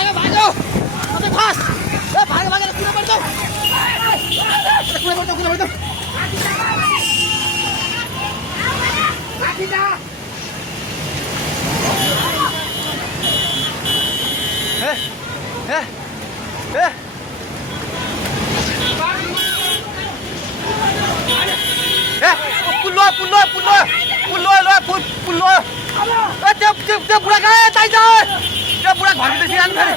भागो भागो अझै फास्ट ए भागो भागेर कुन पर्छ कुन पर्छ पुल्लो त्यो बुढा गए चाहिन्छ त्यो बुढा घरभित्र सिरान फेरि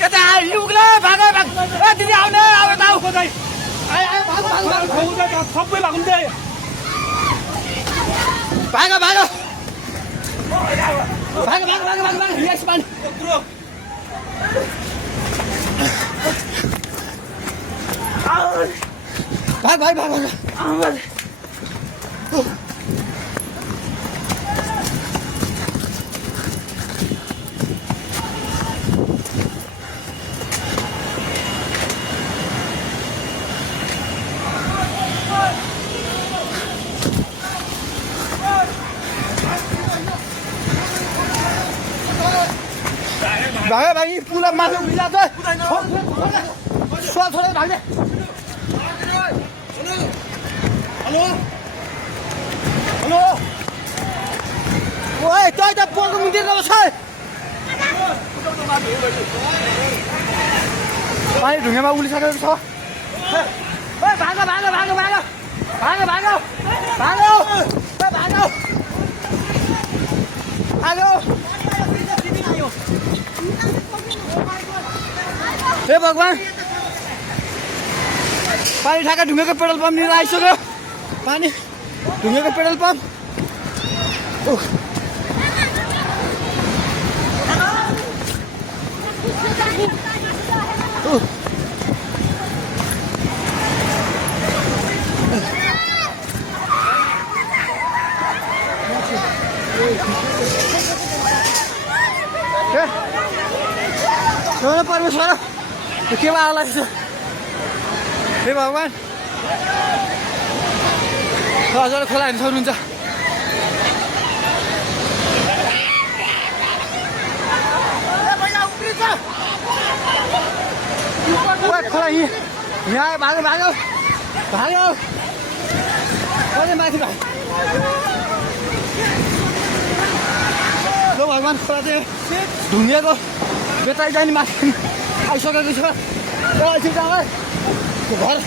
यता युगले भाग ए दिदी आउने अब त आऊ खोजै सबै भाग्नु दे भाग भाग भाग भाग भाग भाग भाग यस मान भाग भाग भाग भाग भागे भाई पुला माथि उठिला त सोल छोडेर भाग्ने हेलो हेलो ओए तै त पोको मिन्दिर गएको छ पानी ढुङ्गामा उलिसकेको छ ओए भागो भागो भागो भागो भागो भागो भागो ओए भागो भागो हे भगवान पानी ठाका ढुङ्गेको पेट्रोल पम्प लिएर आइसक्यो पानी ढुङ्गेको पेट्रोल पम्प परमेश्वर के आला हे भगवान हजुर खोला हेर्नु सक्नुहुन्छ खोला यहाँ भागो भागो भागो अझै माथि भाग भगवान खोला चाहिँ ढुङ्गेको बेताइ जाने माथि आइसकेको छ घर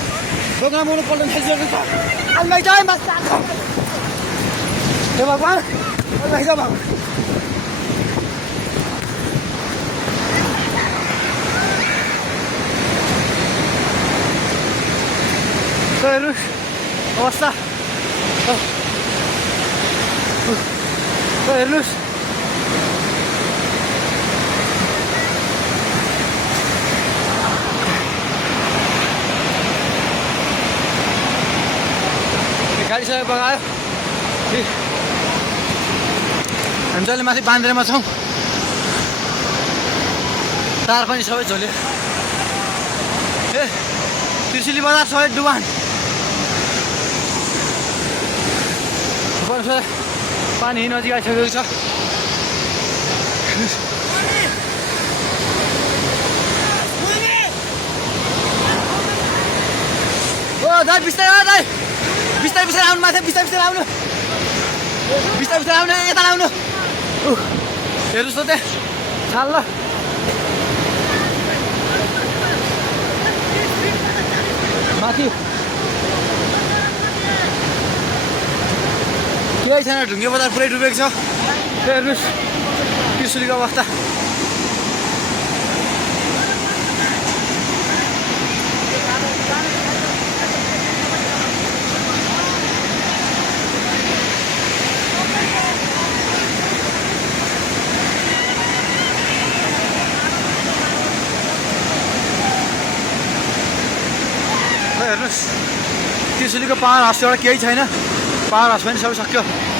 दोकान बनाउनु पल्ट थालिसकेको छ अलमाइ चाहिँ माथि आएको हे भगवान अलमाइ जा भगवान हेर्नु अवस्था हेर्नुहोस् गाडी सबै बगायो हामी जहिले माथि बान्द्रेमा छौँ तार पनि सबै झोल्यो ए त्रिशुली बजार सबै डुबान पानी नजिक आइसकेको छ ओ दाइ बिस्तारै दाइ बिस्तारै बिस्तारै आउनु माथि बिस्तारै बिस्तारै आउनु बिस्तारै बिस्तारै आउनु यता आउनु हेर्नुहोस् त त्यहाँ छाल ल माथि केही छैन ढुङ्गे बजार पुरै डुबेको छ हेर्नुहोस् त्रिशुलीको अवस्था हेर्नुहोस् त्रिशुलीको पावर हाउस एउटा केही छैन पावर हाउस पनि सबै सक्यो